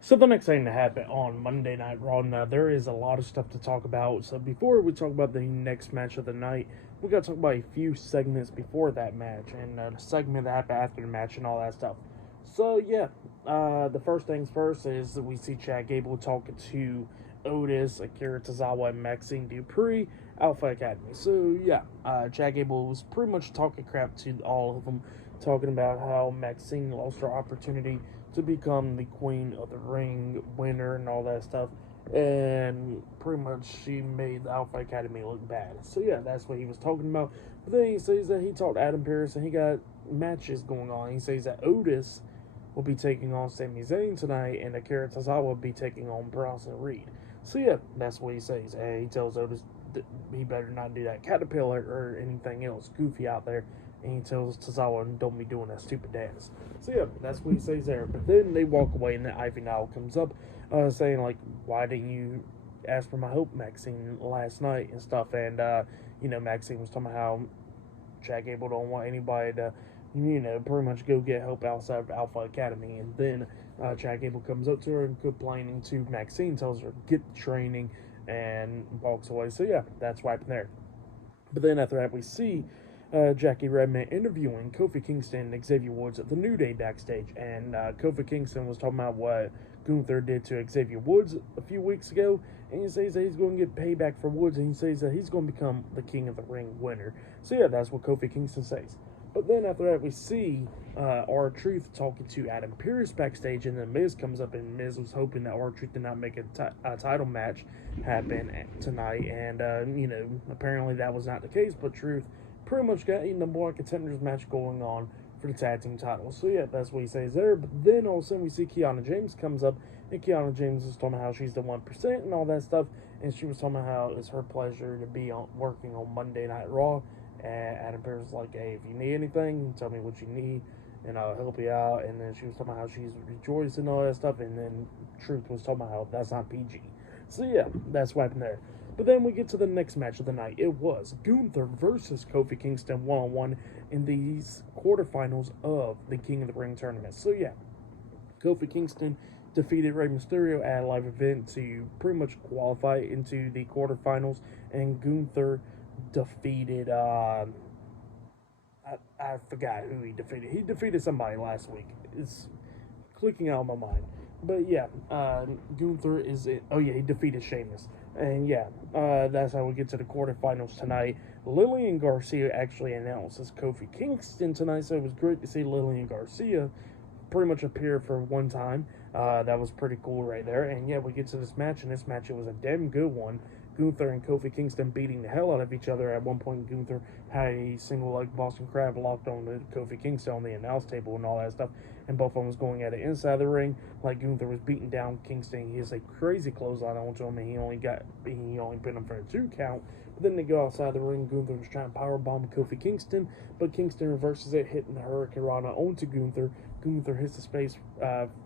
So the next thing to happen on Monday Night Raw, now there is a lot of stuff to talk about. So before we talk about the next match of the night, we got to talk about a few segments before that match and the segment that happened after the match and all that stuff. So yeah, the first things first is that we see Chad Gable talking to Otis, Akira Tozawa, and Maxine Dupree, Alpha Academy. So yeah, Chad Gable was pretty much talking crap to all of them, talking about how Maxine lost her opportunity to become the Queen of the Ring winner and all that stuff. And pretty much she made the Alpha Academy look bad. So yeah, that's what he was talking about. But then he says that he talked to Adam Pearce and he got matches going on. He says that Otis will be taking on Sami Zayn tonight, and Akira Tozawa will be taking on Bronson Reed. So yeah, that's what he says. And he tells Otis that he better not do that caterpillar or anything else goofy out there. And he tells Tozawa, don't be doing that stupid dance. So yeah, that's what he says there. But then they walk away, and then Ivy Nile comes up, saying like, "Why didn't you ask for my help, Maxine, last night and stuff?" And Maxine was talking about how Chad Gable don't want anybody to, pretty much go get help outside of Alpha Academy. And then Chad Gable comes up to her and complaining to Maxine, tells her get the training, and walks away. So yeah, that's what happened there. But then after that, we see Jackie Redman interviewing Kofi Kingston and Xavier Woods at the New Day backstage. And Kofi Kingston was talking about what Gunther did to Xavier Woods a few weeks ago. And he says that he's going to get payback for Woods. And he says that he's going to become the King of the Ring winner. So yeah, that's what Kofi Kingston says. But then after that, we see R-Truth talking to Adam Pearce backstage, and then Miz comes up, and Miz was hoping that R-Truth did not make a title match happen tonight, and apparently that was not the case. But Truth pretty much got a number one contenders match going on for the tag team titles. So yeah, that's what he says there. But then all of a sudden we see Kiana James comes up, and Kiana James is talking about how she's the 1% and all that stuff, and she was talking about how it's her pleasure to be working on Monday Night Raw. And Adam Pearce was like, "Hey, if you need anything, tell me what you need, and I'll help you out." And then she was talking about how she's rejoicing and all that stuff. And then Truth was talking about how that's not PG. So yeah, that's what happened there. But then we get to the next match of the night. It was Gunther versus Kofi Kingston one-on-one in these quarterfinals of the King of the Ring tournament. So yeah, Kofi Kingston defeated Rey Mysterio at a live event to pretty much qualify into the quarterfinals, and Gunther defeated I forgot who he defeated. He defeated somebody last week. It's clicking out of my mind. But yeah, Gunther is it. Oh yeah, he defeated Sheamus. And yeah, that's how we get to the quarterfinals tonight. Lillian Garcia actually announces Kofi Kingston tonight, so it was great to see Lillian Garcia pretty much appear for one time. That was pretty cool right there. And yeah, we get to this match, and this match, it was a damn good one. Gunther and Kofi Kingston beating the hell out of each other. At one point, Gunther had a single leg Boston Crab locked on to Kofi Kingston on the announce table and all that stuff. And both of them was going at it inside the ring. Like Gunther was beating down Kingston. He has a crazy clothesline onto him, and he only put him for a 2 count. But then they go outside the ring. Gunther was trying to powerbomb Kofi Kingston, but Kingston reverses it, hitting the Hurricane Rana onto Gunther. Gunther hits the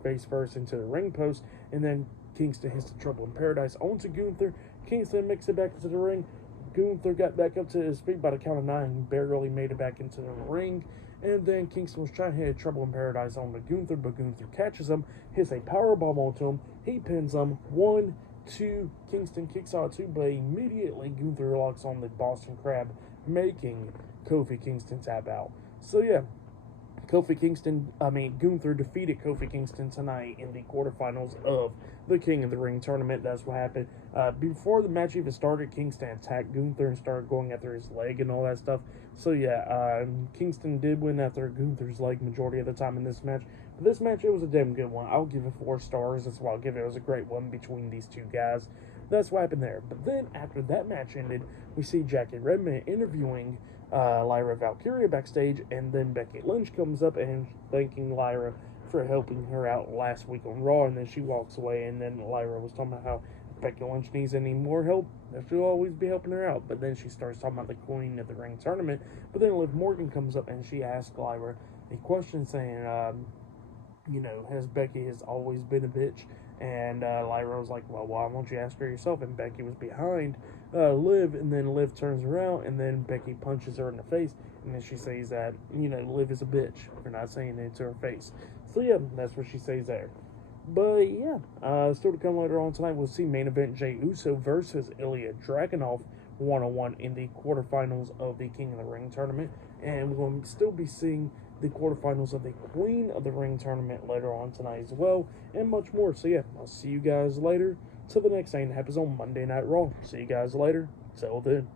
face first into the ring post, and then Kingston hits the Trouble in Paradise onto Gunther. Kingston makes it back into the ring. Gunther got back up to his feet by the count of 9, barely made it back into the ring. And then Kingston was trying to hit a Trouble in Paradise onto Gunther, but Gunther catches him, hits a powerbomb onto him. He pins him. 1, 2. Kingston kicks out 2, but immediately Gunther locks on the Boston Crab, making Kofi Kingston tap out. So yeah, Gunther defeated Kofi Kingston tonight in the quarterfinals of the King of the Ring tournament. That's what happened. Before the match even started, Kingston attacked Gunther and started going after his leg and all that stuff. So yeah, Kingston did win after Gunther's leg majority of the time in this match. But this match, it was a damn good one. I'll give it 4 stars. That's what I'll give it. It was a great one between these two guys. That's what happened there. But then after that match ended, we see Jackie Redman interviewing Lyra Valkyria backstage, and then Becky Lynch comes up and thanking Lyra for helping her out last week on Raw, and then she walks away, and then Lyra was talking about how if Becky Lynch needs any more help, that she'll always be helping her out. But then she starts talking about the Queen of the Ring tournament, but then Liv Morgan comes up and she asks Lyra a question saying, has Becky has always been a bitch? And Lyra was like, well, why don't you ask her yourself? And Becky was behind Liv, and then Liv turns around, and then Becky punches her in the face, and then she says that, Liv is a bitch for not saying it to her face. So yeah, that's what she says there. But yeah, still to come later on tonight, we'll see main event Jey Uso versus Ilya Dragunov 1-on-1 in the quarterfinals of the King of the Ring tournament. And we're going to still be seeing the quarterfinals of the Queen of the Ring tournament later on tonight as well, and much more. So yeah, I'll see you guys later. Till the next thing that happens on Monday Night Raw. See you guys later. Till then.